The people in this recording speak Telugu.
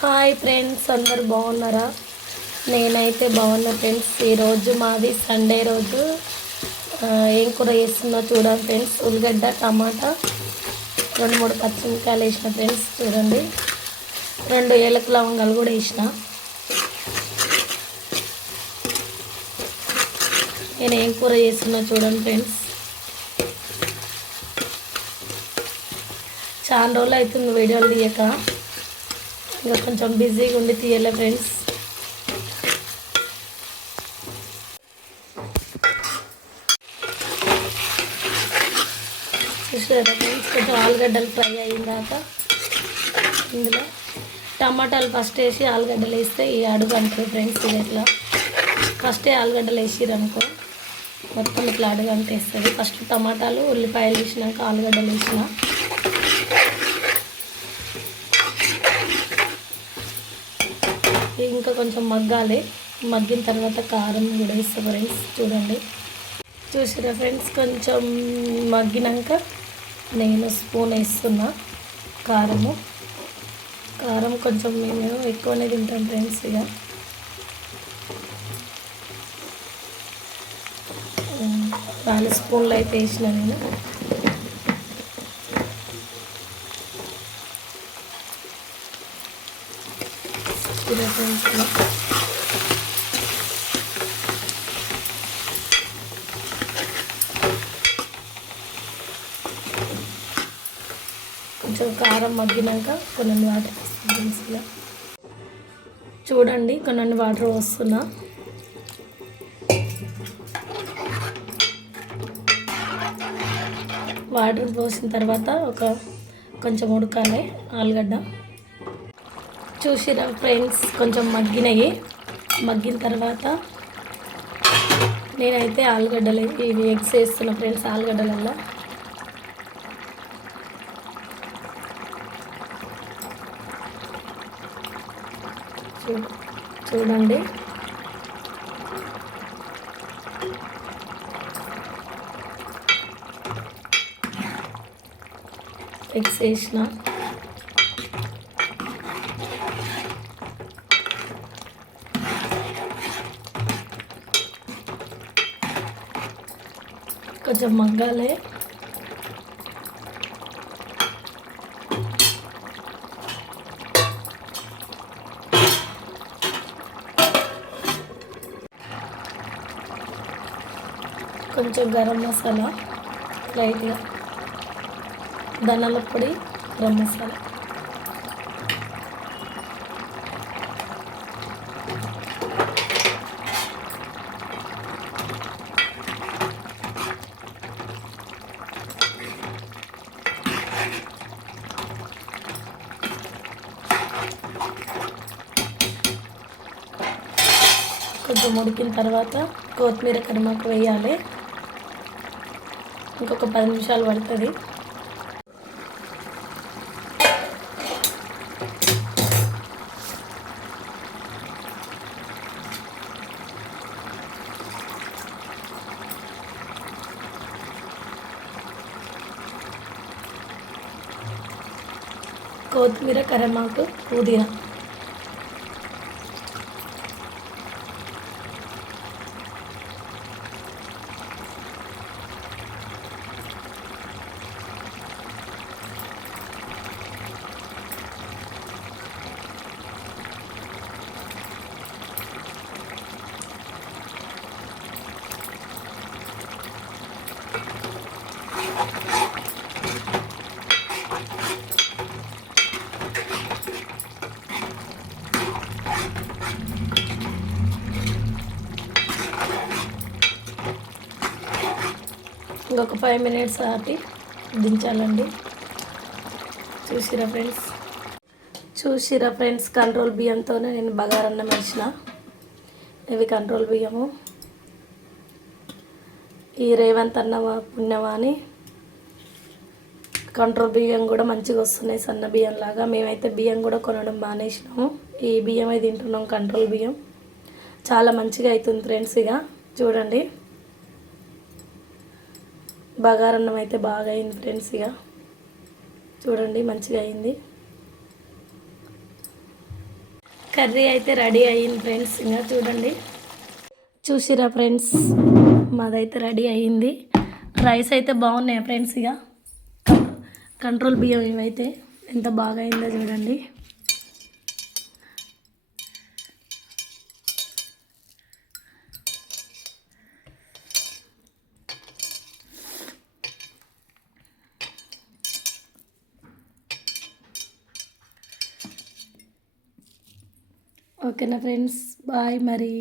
హాయ్ ఫ్రెండ్స్ అందరు బాగున్నారా? నేనైతే బాగున్నా ఫ్రెండ్స్ ఈరోజు మాది సండే రోజు. ఏం కూర చేస్తున్నా చూడండి ఫ్రెండ్స్ ఉల్లిగడ్డ టమాటా రెండు మూడు పచ్చిమిరకాయలు వేసిన ఫ్రెండ్స్ చూడండి. రెండు ఏలకు లవంగాలు కూడా వేసిన. నేను ఏం కూర చేస్తున్నా చూడండి ఫ్రెండ్స్ చాలా రోజులు అవుతుంది వీడియోలు తీయక. ఇక కొంచెం బిజీగా ఉండి తీయలే ఫ్రెండ్స్. చూసారా ఫ్రెండ్స్? కొంచెం ఆలుగడ్డలు ఫ్రై అయిందాక ఇందులో టమాటాలు ఫస్ట్ వేసి ఆలుగడ్డలు వేస్తే ఈ అడుగు అంటారు ఫ్రెండ్స్ ఇది ఇట్లా ఫస్టే ఆలుగడ్డలు వేసిరనుకో మొత్తం ఇట్లా అడుగు అంటేస్తుంది. ఫస్ట్ టమాటాలు ఉల్లిపాయలు వేసినాక ఆలుగడ్డలు వేసినా ఇంకా కొంచెం మగ్గాలి. మగ్గిన తర్వాత కారం కూడా వేస్తా ఫ్రెండ్స్ చూడండి. చూసారా ఫ్రెండ్స్ కొంచెం మగ్గినాక నేను స్పూన్ వేస్తున్నా కారము. కారం కొంచెం మేము ఎక్కువనే తింటాం ఫ్రెండ్స్ ఇక. నాలుగు స్పూన్లు అయితే వేసిన నేను. ఇలా ఫ్రెండ్స్ కొంచెం కారం మగ్గినాక కొన్ని వాటర్ వేస్తాం చూడండి కొన్ని వాటర్ వస్తున్నా. వాటర్ పోసిన తర్వాత ఒక కొంచెం ఉడకాలి ఆలుగడ్డ. చూసిరా ఫ్రెండ్స్ కొంచెం మగ్గినాయి. మగ్గిన తర్వాత నేనైతే ఆలుగడ్డలు ఇవి ఎగ్స్ వేస్తున్నా ఫ్రెండ్స్ ఆలుగడ్డలల్లో. చూ- చూడండి. ఎగ్స్ వేసిన కొంచెం మగ్గాలి కొంచెం గరం మసాలా లైట్గా ధనాల పొడి గరం మసాలా. కొంచెం ఉడికిన తర్వాత కొత్తిమీర కరిమాకు వేయాలి. ఇంకొక పది నిమిషాలు పడుతుంది. కొత్తిమీర కరిమాకు పుదీనా. ఇంకొక ఫైవ్ మినిట్స్ ఆపి దించాలండి. చూసిరా ఫ్రెండ్స్ చూసిరా ఫ్రెండ్స్ కంట్రోల్ బియ్యంతోనే నేను బగారన్నం వేసిన. ఇవి కంట్రోల్ బియ్యము. ఈ రేవంత్ అన్న పుణ్యవాణి కంట్రోల్ బియ్యం కూడా మంచిగా వస్తున్నాయి సన్న బియ్యం లాగా. మేమైతే బియ్యం కూడా కొనడం మానేసినాము. ఈ బియ్యమే తింటున్నాం కంట్రోల్ బియ్యం. చాలా మంచిగా అవుతుంది ఫ్రెండ్స్ ఇక చూడండి. బగారన్నం అయితే బాగా అయింది ఫ్రెండ్స్ ఇక చూడండి మంచిగా అయింది. కర్రీ అయితే రెడీ అయింది ఫ్రెండ్స్ ఇంకా చూడండి. చూసిరా ఫ్రెండ్స్? మాదైతే రెడీ అయ్యింది. రైస్ అయితే బాగున్నాయి ఫ్రెండ్స్ ఇక కంట్రోల్ బియ్యం ఇవైతే ఎంత బాగా అయిందో చూడండి. ఓకేనా ఫ్రెండ్స్? బాయ్ మరి.